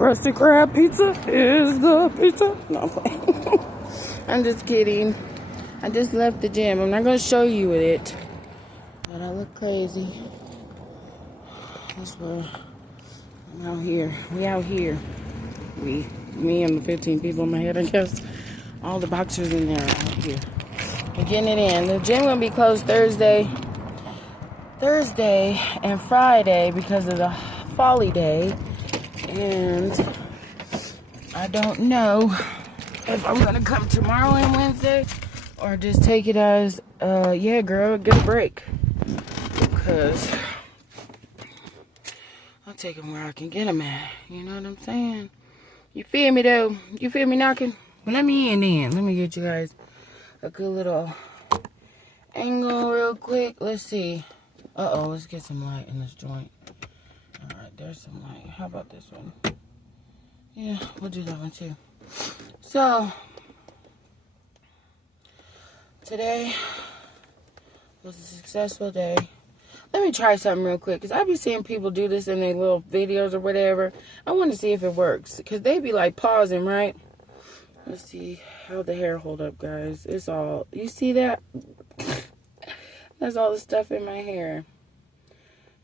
Krusty Krab pizza is the pizza. No, I'm playing. I'm just kidding. I just left the gym. I'm not going to show you it. But I look crazy. That's where I'm out here. We out here. Me and the 15 people in my head, I guess. All the boxers in there out here. We're getting it in. The gym will be closed Thursday and Friday because of the Folly Day. And I don't know if I'm going to come tomorrow and Wednesday or just take it as, yeah, girl, get a break. Because I'll take them where I can get them at. You know what I'm saying? You feel me, though? You feel me knocking? Well, let me in then. Let me get you guys a good little angle real quick. Let's see. Uh-oh, let's get some light in this joint. Alright, there's some light. How about this one? Yeah, we'll do that one too. So, today was a successful day. Let me try something real quick, because I be seeing people do this in their little videos or whatever. I want to see if it works, because they be like pausing, right? Let's see how the hair hold up, guys. It's all, you see that? That's all the stuff in my hair.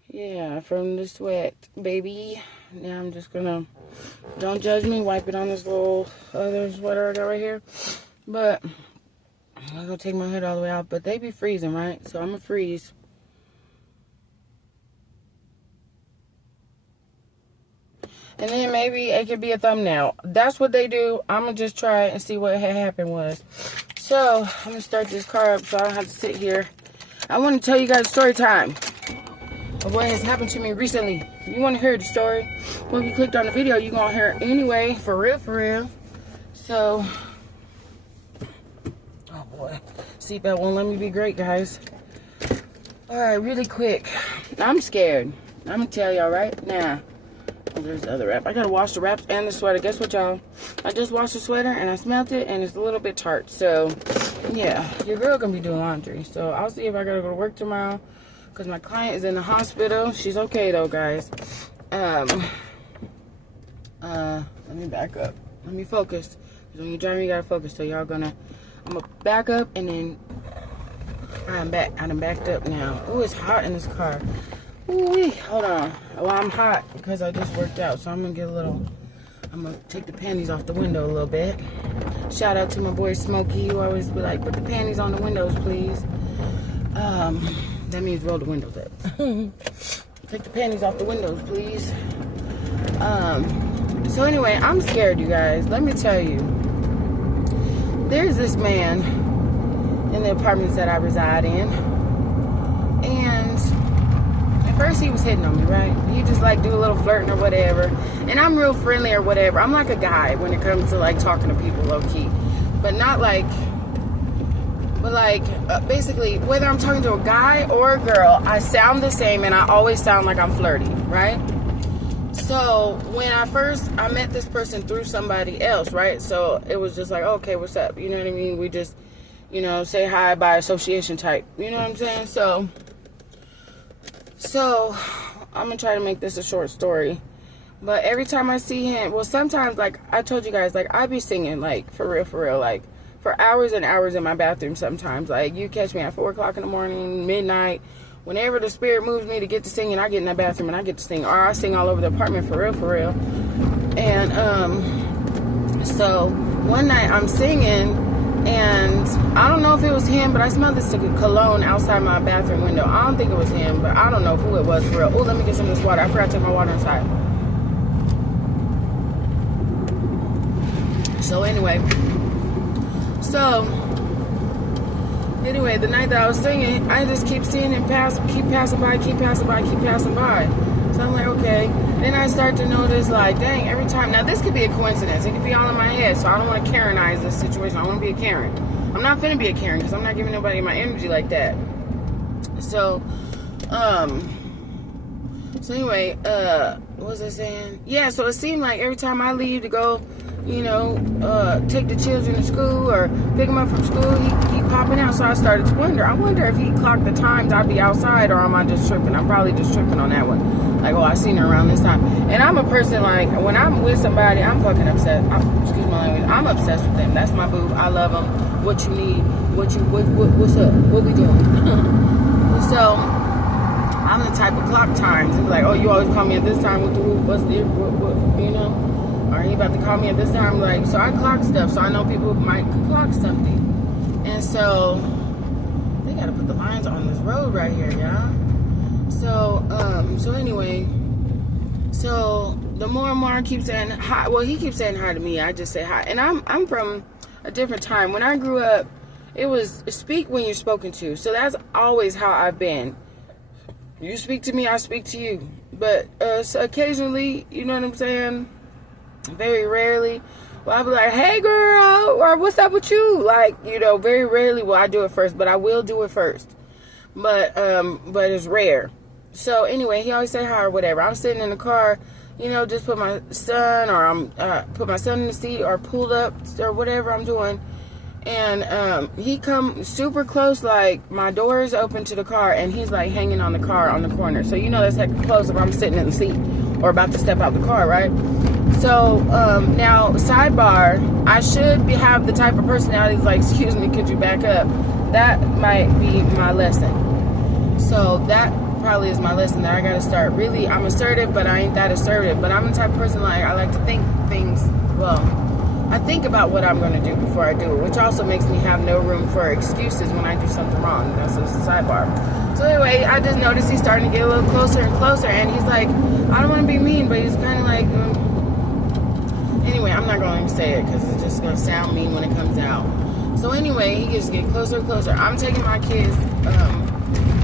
Yeah, from the sweat, baby. Now I'm just gonna, don't judge me, wipe it on this little other sweater I got right here. But, I'm gonna take my hood all the way out, but they be freezing, right? So I'm gonna freeze. And then maybe it could be a thumbnail. That's what they do. I'm going to just try and see what had happened was. So, I'm going to start this car up so I don't have to sit here. I want to tell you guys story time of what has happened to me recently. If you want to hear the story, well, if you clicked on the video, you're going to hear it anyway. For real, for real. So, oh boy. Seatbelt won't let me be great, guys. Alright, really quick. I'm scared. I'm going to tell y'all right now. Oh, there's the other wrap. I gotta wash the wraps and the sweater. Guess what, y'all? I just washed the sweater and I smelled it and it's a little bit tart. So, yeah, your girl gonna be doing laundry. So, I'll see if I gotta go to work tomorrow because my client is in the hospital. She's okay, though, guys. Let me back up. Let me focus. Because when you're driving, you gotta focus. So, y'all gonna, I'm gonna back up and then I'm back. I'm backed up now. Ooh, it's hot in this car. Ooh, hold on. Well, I'm hot because I just worked out, so I'm gonna get a little. I'm gonna take the panties off the window a little bit. Shout out to my boy Smokey, who always be like, "Put the panties on the windows, please." That means roll the windows up. Take the panties off the windows, please. So anyway, I'm scared, you guys. Let me tell you. There's this man in the apartments that I reside in, and first he was hitting on me, right? He just like do a little flirting or whatever. And I'm real friendly or whatever. I'm like a guy when it comes to like talking to people low key. But not like, but like basically whether I'm talking to a guy or a girl, I sound the same and I always sound like I'm flirty, right? So when I met this person through somebody else, right? So it was just like, okay, what's up? You know what I mean? We just, you know, say hi by association type. You know what I'm saying? So, I'm going to try to make this a short story. But every time I see him, well, sometimes, like, I told you guys, like, I be singing, like, for real, like, for hours and hours in my bathroom sometimes. Like, you catch me at 4 o'clock in the morning, midnight. Whenever the spirit moves me to get to singing, I get in that bathroom and I get to sing. Or I sing all over the apartment, for real. And, so, one night I'm singing. And I don't know if it was him, but I smelled this cologne outside my bathroom window. I don't think it was him, but I don't know who it was for real. Oh, let me get some of this water. I forgot to take my water inside. So anyway, the night that I was singing, I just keep seeing him keep passing by. So I'm like, okay. Then I start to notice, like, dang, every time. Now, this could be a coincidence. It could be all in my head, so I don't want to Karenize this situation. I want to be a Karen. I'm not finna be a Karen, because I'm not giving nobody my energy like that. So anyway, what was I saying? Yeah, so it seemed like every time I leave to go take the children to school or pick them up from school, he popping out. So I started to wonder. I wonder if he clocked the times I'd be outside, or am I just tripping? I'm probably just tripping on that one. Like, oh, I seen her around this time. And I'm a person, like, when I'm with somebody, I'm fucking obsessed. Excuse my language. I'm obsessed with them. That's my boo. I love them. What you need? What's up? What we doing? So I'm the type of clock times. It's like, oh, you always call me at this time. What's the, Or he about to call me at this time. Like, so I clock stuff. So I know people might clock something. And so they got to put the lines on this road right here, y'all. So anyway, so the more and more I keep saying hi. Well, he keeps saying hi to me. I just say hi. And I'm from a different time. When I grew up, it was speak when you're spoken to. So that's always how I've been. You speak to me, I speak to you. But so occasionally, you know what I'm saying? Very rarely, well, I'll be like, hey girl, or what's up with you? Like, very rarely will I do it first, but I will do it first. But it's rare. So anyway, he always say hi or whatever. I'm sitting in the car, just put my son, or I'm put my son in the seat, or pulled up, or whatever I'm doing. And he come super close, like my door is open to the car, and he's like hanging on the car on the corner. So that's like close if I'm sitting in the seat or about to step out the car, right? So now, sidebar, I should have the type of personality like, excuse me, could you back up? That might be my lesson. So that probably is my lesson, that I got to start. Really, I'm assertive, but I ain't that assertive. But I'm the type of person, like, I like to think things, I think about what I'm going to do before I do it, which also makes me have no room for excuses when I do something wrong. That's a sidebar. So anyway, I just noticed he's starting to get a little closer and closer, and he's like, I don't want to be mean, but he's kind of like, anyway, I'm not going to say it because it's just going to sound mean when it comes out. So anyway, he just get closer and closer. I'm taking my kids.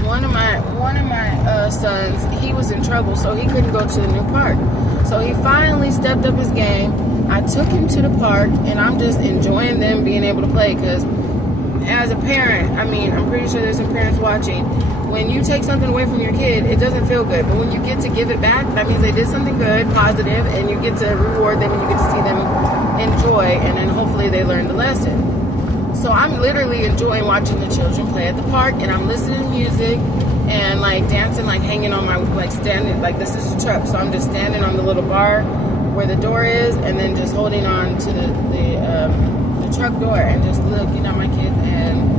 One of my sons, he was in trouble, so he couldn't go to the new park. So he finally stepped up his game. I took him to the park, and I'm just enjoying them being able to play. Because as a parent, I'm pretty sure there's some parents watching. When you take something away from your kid, it doesn't feel good. But when you get to give it back, that means they did something good, positive, and you get to reward them, and you get to see them enjoy, and then hopefully they learn the lesson. So I'm literally enjoying watching the children play at the park, and I'm listening to music and like dancing, like hanging on my, like standing, like this is the truck. So I'm just standing on the little bar where the door is, and then just holding on to the truck door and just looking at my kids and,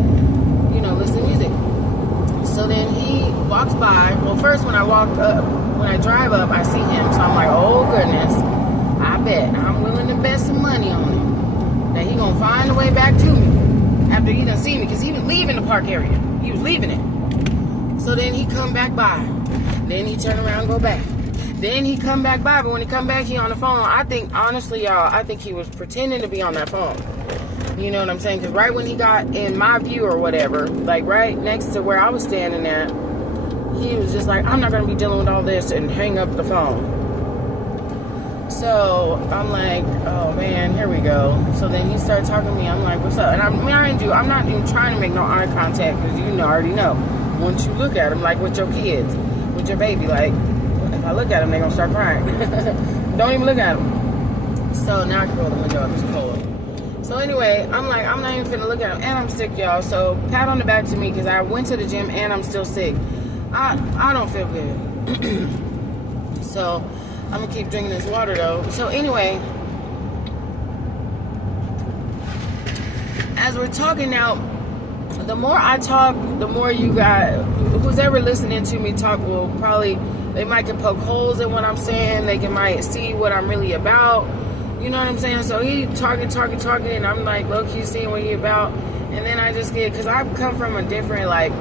listening to music. So then he walks by. Well, first when I drive up, I see him. So I'm like, oh goodness, I bet I'm willing to bet some money on him that he gonna find a way back to me after he done see me, because he was leaving the park area. He was leaving it. So then he come back by. Then he turn around and go back. Then he come back by, but when he come back, he on the phone. I think, honestly, y'all, I think he was pretending to be on that phone. You know what I'm saying? Because right when he got in my view or whatever, like right next to where I was standing at, he was just like, I'm not going to be dealing with all this, and hang up the phone. So I'm like, oh man, here we go. So then he started talking to me. I'm like, what's up? And I'm not even trying to make no eye contact, because I already know. Once you look at him, like with your kids, with your baby, like, if I look at him, they're going to start crying. Don't even look at him. So now I can roll the window up. It's cold. So anyway, I'm like, I'm not even finna look at him. And I'm sick, y'all. So pat on the back to me, because I went to the gym and I'm still sick. I don't feel good. So I'm going to keep drinking this water, though. So anyway, as we're talking now, the more I talk, the more you guys, who's ever listening to me talk, will probably, they might can poke holes in what I'm saying. They might see what I'm really about. You know what I'm saying? So he talking, and I'm like low-key seeing what he about. And then I just get, because I come from a different, like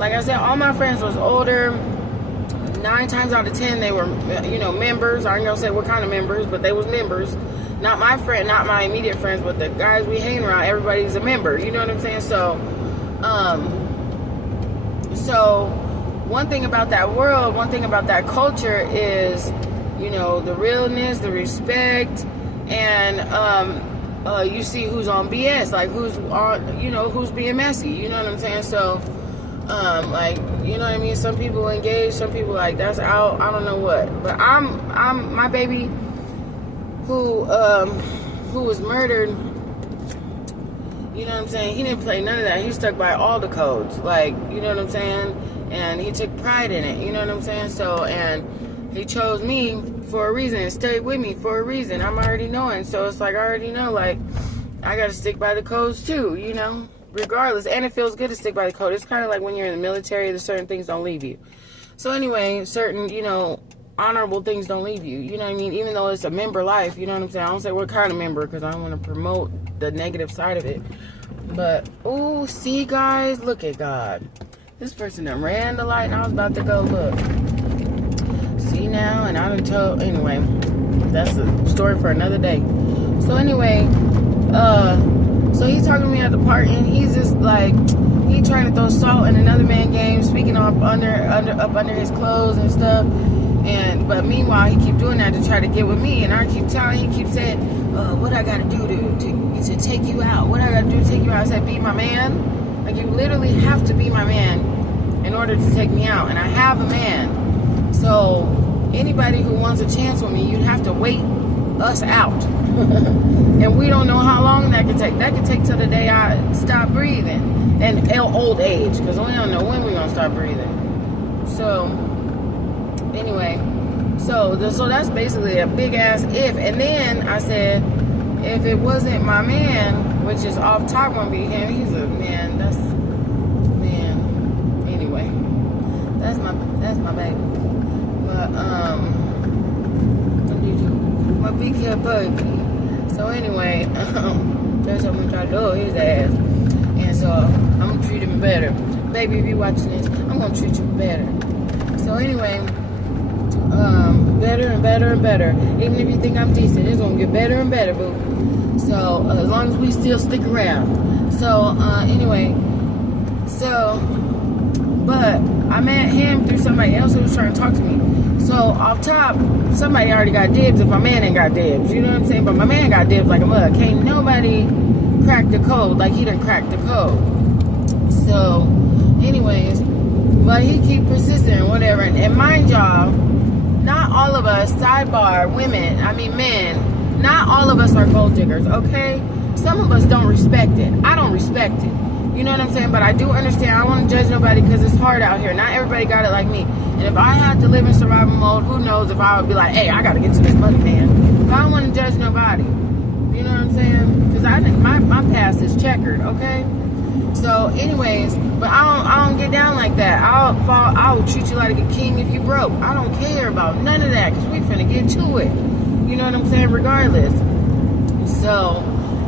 I said, all my friends was older. 9 times out of 10, they were, members. I ain't gonna say what kind of members, but they was members. Not my friend, not my immediate friends, but the guys we hang around, everybody's a member. You know what I'm saying? So one thing about that world, one thing about that culture is, the realness, the respect, and you see who's on BS, like who's on, who's being messy. You know what I'm saying? So, you know what I mean? Some people engage, some people like that's out. I don't know what, but I'm my baby who who was murdered, you know what I'm saying? He didn't play none of that. He stuck by all the codes. Like, you know what I'm saying? And he took pride in it. You know what I'm saying? So, and he chose me for a reason and stayed with me for a reason. I'm already knowing. So it's like, I already know, like, I got to stick by the codes too, you know? Regardless. And it feels good to stick by the code. It's kind of like when you're in the military, there's certain things don't leave you. So anyway, certain, you know, honorable things don't leave you. You know what I mean? Even though it's a member life, you know what I'm saying? I don't say what kind of member because I don't want to promote the negative side of it. But, oh, see, guys, look at God. This person done ran the light and I was about to go look. See now, and I done told, anyway, that's a story for another day. So anyway, so he's talking to me at the park and he's just like, he trying to throw salt in another man's game, speaking up under his clothes and stuff. But meanwhile, he keep doing that to try to get with me, and I keep telling, he keeps saying, what I gotta do to take you out? What I gotta do to take you out? I said, be my man. Like, you literally have to be my man in order to take me out, and I have a man. So anybody who wants a chance with me, you'd have to wait us out. And we don't know how long that could take. That could take till the day I stop breathing, and old age, because we don't know when we're gonna start breathing. So anyway, so that's basically a big ass if. And then I said, if it wasn't my man, which is off top gonna be him, he's a man. That's man. Anyway, that's my baby. But what did you do? My big kid baby. So anyway, that's how much I love his ass, and so I'm gonna treat him better. Baby, if you watching this, I'm gonna treat you better. So anyway. Better and better and better. Even if you think I'm decent, it's gonna get better and better, boo. So as long as we still stick around. So anyway, but I met him through somebody else who was trying to talk to me. So off top, somebody already got dibs if my man ain't got dibs. You know what I'm saying? But my man got dibs like a mug. Can't nobody crack the code like he done cracked the code. So anyways, but he keep persisting, whatever. And mind y'all, not all of us, sidebar, men, not all of us are gold diggers, okay? Some of us don't respect it. I don't respect it. You know what I'm saying? But I do understand. I don't want to judge nobody because it's hard out here. Not everybody got it like me. And if I had to live in survival mode, who knows if I would be like, hey, I got to get to this money, man. But I don't want to judge nobody. You know what I'm saying? Because I think my past is checkered, okay? So anyways, but I don't get down like that. I'll treat you like a king if you broke. I don't care about none of that because we finna get to it. You know what I'm saying? Regardless. So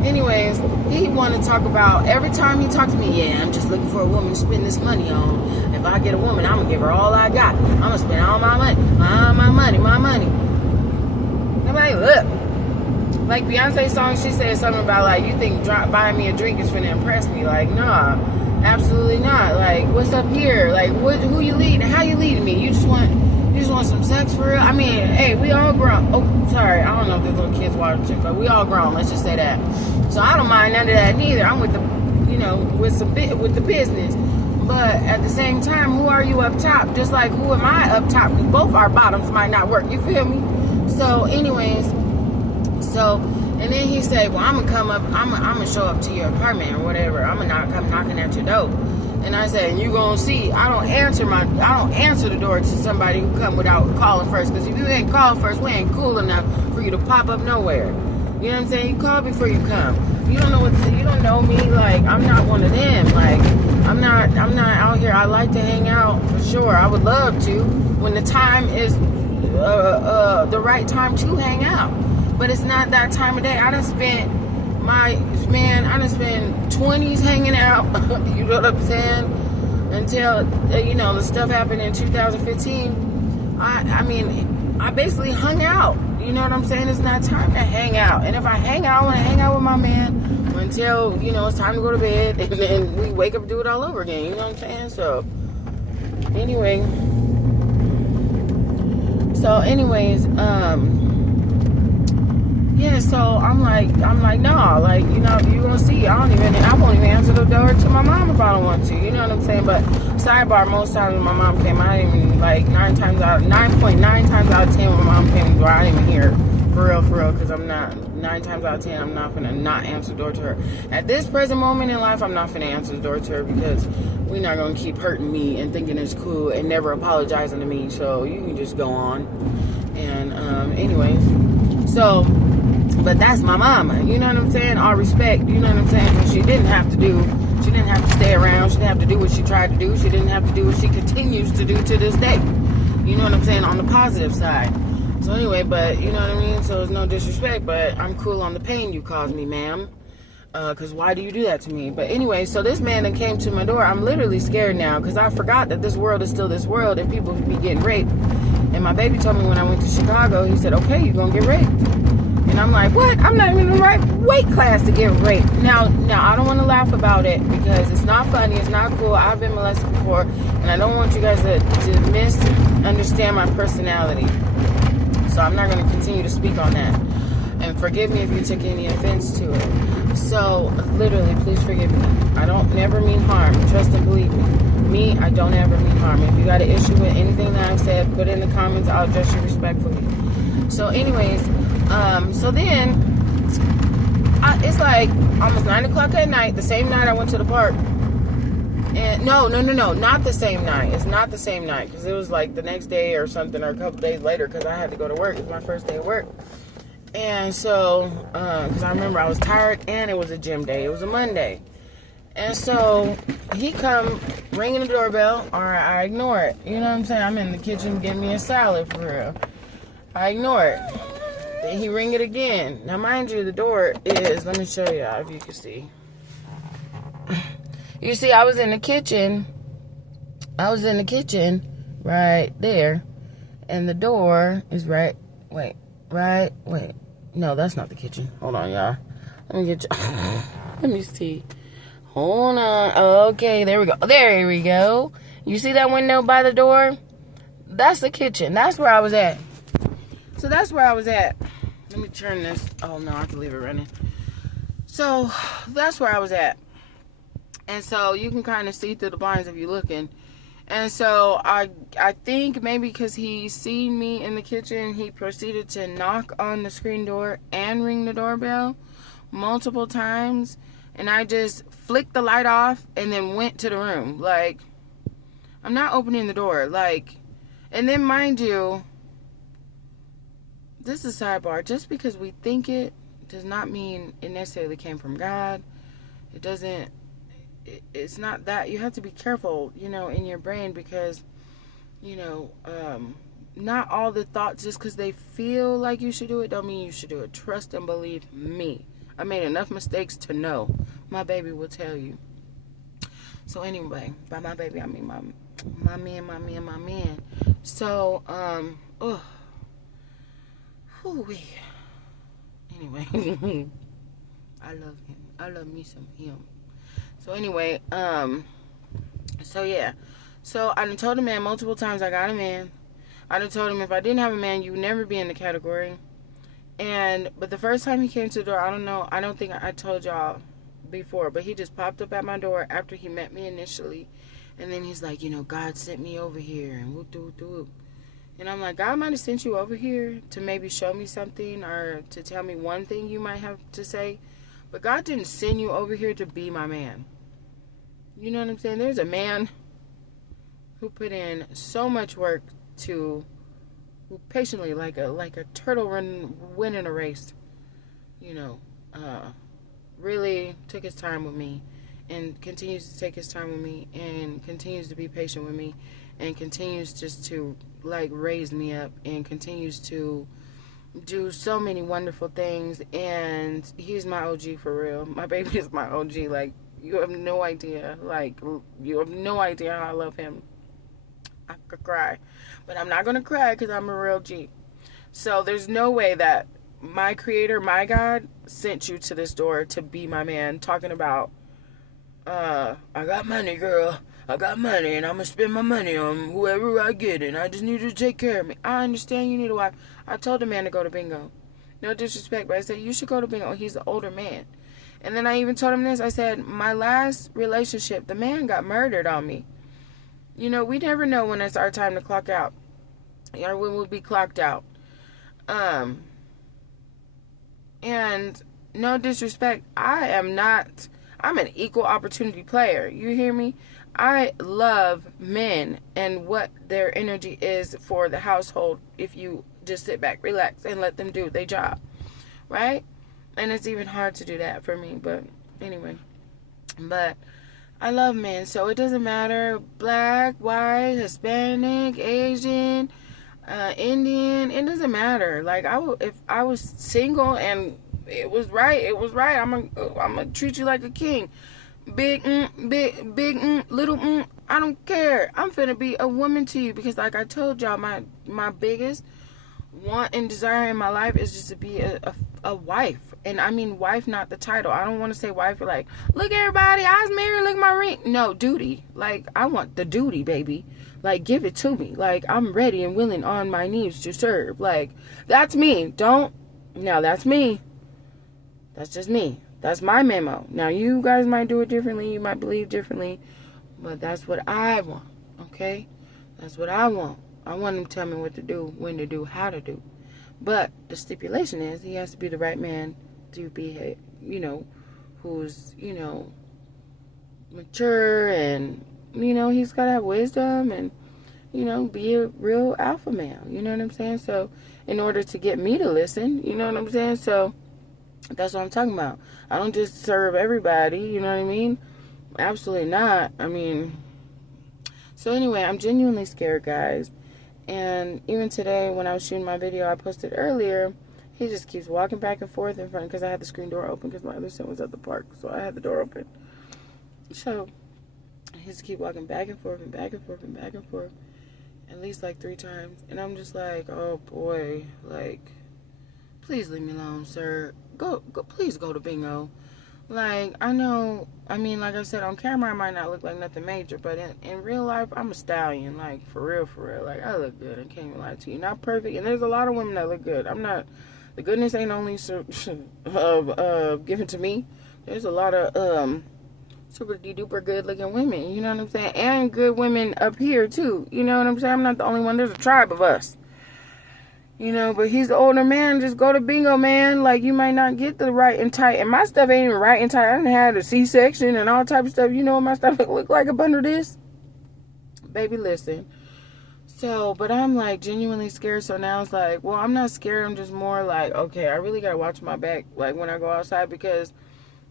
anyways, he want to talk about, every time he talked to me, yeah, I'm just looking for a woman to spend this money on. If I get a woman, I'm gonna give her all I got. I'm gonna spend all my money, my money. Nobody look. Like Beyonce's song, she said something about like, you think buying me a drink is finna impress me? Like, nah, absolutely not. Like, what's up here? Like, who you leading? How you leading me? You just want some sex for real? I mean, hey, we all grown. Oh, sorry, I don't know if there's little kids watching, but we all grown. Let's just say that. So I don't mind none of that neither. I'm with with the business. But at the same time, who are you up top? Just like who am I up top? Because both our bottoms might not work. You feel me? So, anyways. So, and then he said, well, I'm going to come up, I'm going to show up to your apartment or whatever. I'm going to come knocking at your door. And I said, and you going to see, I don't answer the door to somebody who come without calling first. Because if you ain't called first, we ain't cool enough for you to pop up nowhere. You know what I'm saying? You call before you come. You don't know me. Like, I'm not one of them. Like, I'm not out here. I like to hang out for sure. I would love to when the time is the right time to hang out. But it's not that time of day. I done spent 20s hanging out, you know what I'm saying? Until, the stuff happened in 2015. I basically hung out. You know what I'm saying? It's not time to hang out. And if I hang out, I want to hang out with my man until, it's time to go to bed. And then we wake up and do it all over again. You know what I'm saying? So, anyways, yeah, so I'm like, nah, like, you gonna see, I won't even answer the door to my mom if I don't want to, you know what I'm saying? But sidebar, most times when my mom came, I didn't even, like, 9.9 times out of 10 when my mom came to the door, I didn't even hear her, for real, girl, because I'm not, 9 times out of 10, I'm not gonna not answer the door to her. At this present moment in life, I'm not gonna answer the door to her, because we're not gonna keep hurting me and thinking it's cool and never apologizing to me. So you can just go on. And anyways, so, but that's my mama, you know what I'm saying? All respect, you know what I'm saying? Because she didn't have to stay around. She didn't have to do what she tried to do. She didn't have to do what she continues to do to this day. You know what I'm saying? On the positive side. So anyway, but you know what I mean? So it's no disrespect, but I'm cool on the pain you caused me, ma'am. Because why do you do that to me? But anyway, so this man that came to my door, I'm literally scared now, because I forgot that this world is still this world and people be getting raped. And my baby told me when I went to Chicago, he said, okay, you're going to get raped. And I'm like, what? I'm not even in the right weight class to get raped. Now, I don't want to laugh about it, because it's not funny. It's not cool. I've been molested before, and I don't want you guys to misunderstand my personality. So I'm not going to continue to speak on that. And forgive me if you took any offense to it. So, literally, please forgive me. I don't never mean harm. Trust and believe me. Me, I don't ever mean harm. If you got an issue with anything that I've said, put it in the comments. I'll address you respectfully. So, anyways, so then, it's like almost 9 o'clock at night, the same night I went to the park. And no, not the same night. It's not the same night, because it was like the next day or something, or a couple days later, because I had to go to work. It was my first day of work. And so, because I remember I was tired, and it was a gym day. It was a Monday. And so, he come ringing the doorbell, or I ignore it. You know what I'm saying? I'm in the kitchen getting me a salad, for real. I ignore it. Then he ring it again. Now, mind you, the door is, let me show you if you can see. You see, I was in the kitchen right there. And the door is right. Wait. No, that's not the kitchen. Hold on, y'all. Let me get you. Let me see. Hold on. Okay, there we go. There we go. You see that window by the door? That's the kitchen. That's where I was at. So that's where I was at. Let me turn this. Oh, no, I can leave it running. So that's where I was at. And so you can kind of see through the blinds if you're looking. And so I think maybe because he seen me in the kitchen, he proceeded to knock on the screen door and ring the doorbell multiple times. And I just flicked the light off and then went to the room. Like, I'm not opening the door. Like, and then mind you, this is a sidebar. Just because we think it does not mean it necessarily came from God. It doesn't. It's not that. You have to be careful, you know, in your brain, because, you know, not all the thoughts, just because they feel like you should do it, don't mean you should do it. Trust and believe me. I made enough mistakes to know. My baby will tell you. So anyway, by my baby, I mean my man. So, anyway, I love him. I love me some him. So anyway, so yeah. So I done told the man multiple times I got a man. I done told him if I didn't have a man, you would never be in the category. But the first time he came to the door, I don't know, I don't think I told y'all before, but he just popped up at my door after he met me initially. And then he's like, you know, God sent me over here, and whoop. And I'm like, God might have sent you over here to maybe show me something, or to tell me one thing you might have to say. But God didn't send you over here to be my man. You know what I'm saying? There's a man who put in so much work to, who patiently, like a turtle winning a race, you know, really took his time with me, and continues to take his time with me, and continues to be patient with me, and continues just to, like, raise me up, and continues to do so many wonderful things. And he's my OG for real. My baby is my OG. Like, you have no idea. Like, you have no idea how I love him. I could cry, but I'm not gonna cry, because I'm a real G. So there's no way that my creator, my God, sent you to this door to be my man, talking about, I got money, girl. I got money, and I'm gonna spend my money on whoever I get, and I just need you to take care of me. I understand you need a wife. I told the man to go to bingo. No disrespect, but I said, you should go to bingo. He's an older man. And then I even told him this. I said, my last relationship, the man got murdered on me. You know, we never know when it's our time to clock out. You know, when we'll be clocked out. And no disrespect, I'm an equal opportunity player. You hear me? I love men and what their energy is for the household if you just sit back, relax, and let them do their job. Right? And it's even hard to do that for me, but anyway. But I love men, so it doesn't matter black, white, Hispanic, Asian, Indian. It doesn't matter. Like if I was single and it was right, it was right. I'm gonna treat you like a king. Big, little. I don't care. I'm finna be a woman to you because, like I told y'all, my biggest want and desire in my life is just to be a wife. And I mean wife, not the title. I don't want to say wife like, look everybody, I was married, look at my ring. No, duty. Like, I want the duty, baby. Like, give it to me. Like, I'm ready and willing on my knees to serve. Like, that's me. That's me. That's just me. That's my memo. Now, you guys might do it differently. You might believe differently. But that's what I want. Okay? That's what I want. I want him to tell me what to do, when to do, how to do. But the stipulation is he has to be the right man to be, who's, mature and, he's got to have wisdom and, be a real alpha male. You know what I'm saying? So in order to get me to listen, you know what I'm saying? So that's what I'm talking about. I don't just serve everybody, you know what I mean? Absolutely not. I mean, so anyway, I'm genuinely scared, guys. And even today, when I was shooting my video I posted earlier, he just keeps walking back and forth in front because I had the screen door open because my other son was at the park, so I had the door open. So he just keeps walking back and forth and back and forth and back and forth, at least like 3 times. And I'm just like, oh boy, like, please leave me alone, sir. Go, please go to bingo. Like, I know, I mean, like I said, on camera I might not look like nothing major, but in real life, I'm a stallion, like, for real. Like, I look good, I can't even lie to you. Not perfect, and there's a lot of women that look good. The goodness ain't only given to me. There's a lot of, super duper good looking women, you know what I'm saying? And good women up here, too, you know what I'm saying? I'm not the only one, there's a tribe of us. But he's the older man. Just go to bingo, man. Like, you might not get the right and tight. And my stuff ain't even right and tight. I done had a C-section and all type of stuff. You know what my stuff look like up under this? Baby, listen. So, but I'm, like, genuinely scared. So now it's like, well, I'm not scared. I'm just more like, okay, I really got to watch my back, like, when I go outside. Because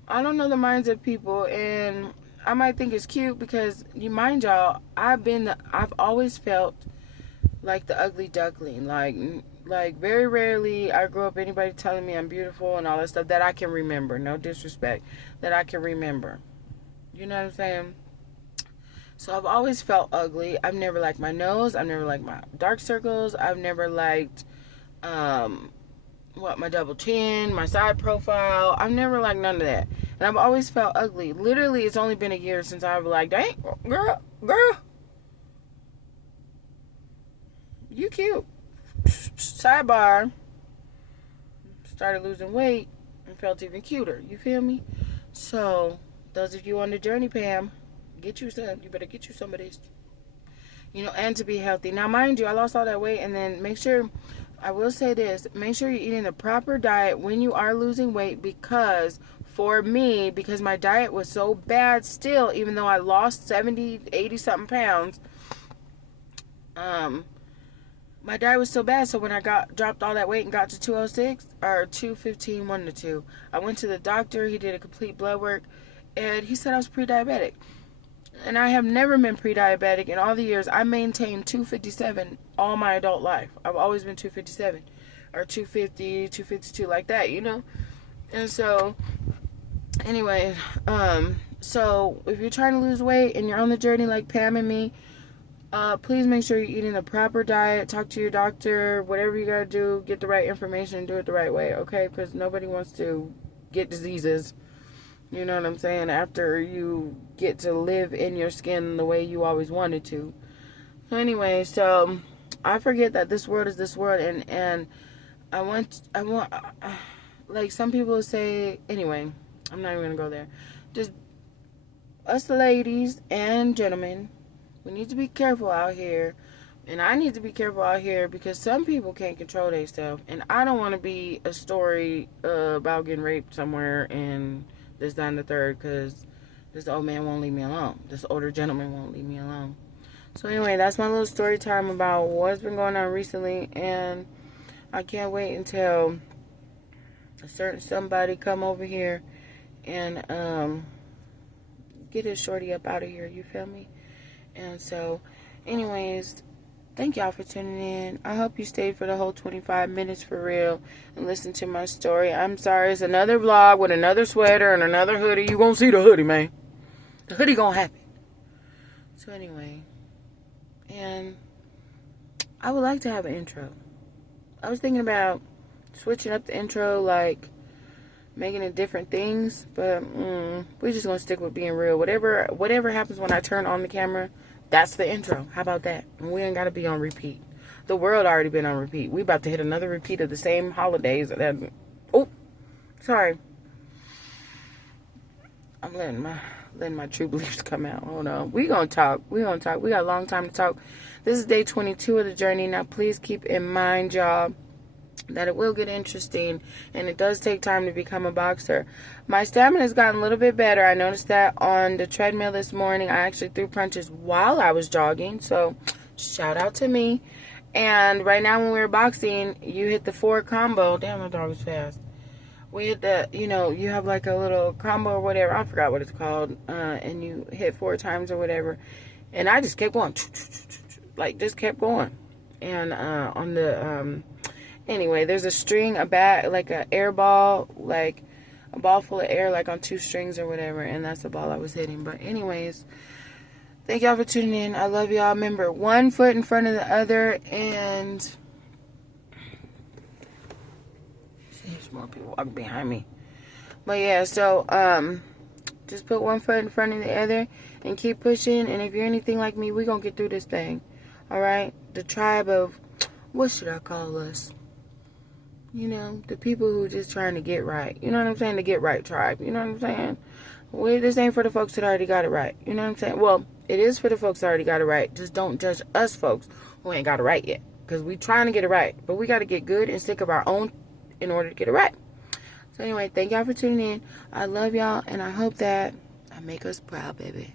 I don't know the minds of people. And I might think it's cute because, you mind y'all, I've always felt like the ugly duckling. Like, very rarely I grew up anybody telling me I'm beautiful and all that stuff that I can remember. No disrespect. That I can remember. You know what I'm saying? So I've always felt ugly. I've never liked my nose. I've never liked my dark circles. I've never liked, my double chin, my side profile. I've never liked none of that. And I've always felt ugly. Literally, it's only been a year since I've like, dang, girl, you cute. Sidebar, started losing weight and felt even cuter. You feel me? So those of you on the journey, Pam, get you some. You better get you some of this. And to be healthy. Now, mind you, I lost all that weight, and then make sure, I will say this, make sure you're eating the proper diet when you are losing weight, because for me, because my diet was so bad still, even though I lost 70, 80 something pounds, my diet was so bad, so when I dropped all that weight and got to 206, or 215, 1 to 2, I went to the doctor, he did a complete blood work, and he said I was pre-diabetic. And I have never been pre-diabetic in all the years. I maintained 257 all my adult life. I've always been 257, or 250, 252, like that, And so, anyway, so if you're trying to lose weight and you're on the journey like Pam and me, please make sure you're eating the proper diet. Talk to your doctor. Whatever you gotta do, get the right information and do it the right way, okay? Because nobody wants to get diseases, you know what I'm saying, after you get to live in your skin the way you always wanted to. Anyway, so I forget that this world is this world, and I want, like some people say, anyway, I'm not even gonna go there. Just us ladies and gentlemen, we need to be careful out here And I need to be careful out here because some people can't control themselves. And I don't want to be a story about getting raped somewhere and this, that, and the third, because this old man won't leave me alone. This older gentleman won't leave me alone. So anyway, that's my little story time about what's been going on recently. And I can't wait until a certain somebody come over here and get his shorty up out of here. You feel me? And so, anyways, thank y'all for tuning in. I hope you stayed for the whole 25 minutes for real and listened to my story. I'm sorry, it's another vlog with another sweater and another hoodie. You gonna see the hoodie, man. The hoodie gonna happen. So anyway, and I would like to have an intro. I was thinking about switching up the intro, like making it different things, but we're just gonna stick with being real. Whatever happens when I turn on the camera, that's the intro. How about that? And we ain't gotta be on repeat. The world already been on repeat. We about to hit another repeat of the same holidays. Oh, sorry. I'm letting my true beliefs come out. Hold on. We gonna talk. We got a long time to talk. This is day 22 of the journey. Now, please keep in mind, y'all, that it will get interesting, and it does take time to become a boxer. My stamina has gotten a little bit better. I noticed that on the treadmill this morning. I actually threw punches while I was jogging, so shout out to me. And right now when we were boxing, you hit the 4 combo. Damn, my dog is fast. We hit the, you have like a little combo or whatever. I forgot what it's called. And you hit 4 times or whatever. And I just kept going. Like, just kept going. And on the... Anyway, there's a string, a bat, like an air ball, like a ball full of air, like on 2 strings or whatever, and that's the ball I was hitting. But anyways, thank y'all for tuning in. I love y'all. Remember, 1 foot in front of the other, and there's more people walking behind me. But yeah, so just put 1 foot in front of the other and keep pushing. And if you're anything like me, we're gonna get through this thing. All right, the tribe of, what should I call us? The people who just trying to get right. You know what I'm saying? The get right tribe. You know what I'm saying? This ain't for the folks that already got it right. You know what I'm saying? Well, it is for the folks that already got it right. Just don't judge us folks who ain't got it right yet. Because we trying to get it right. But we got to get good and sick of our own in order to get it right. So anyway, thank y'all for tuning in. I love y'all, and I hope that I make us proud, baby.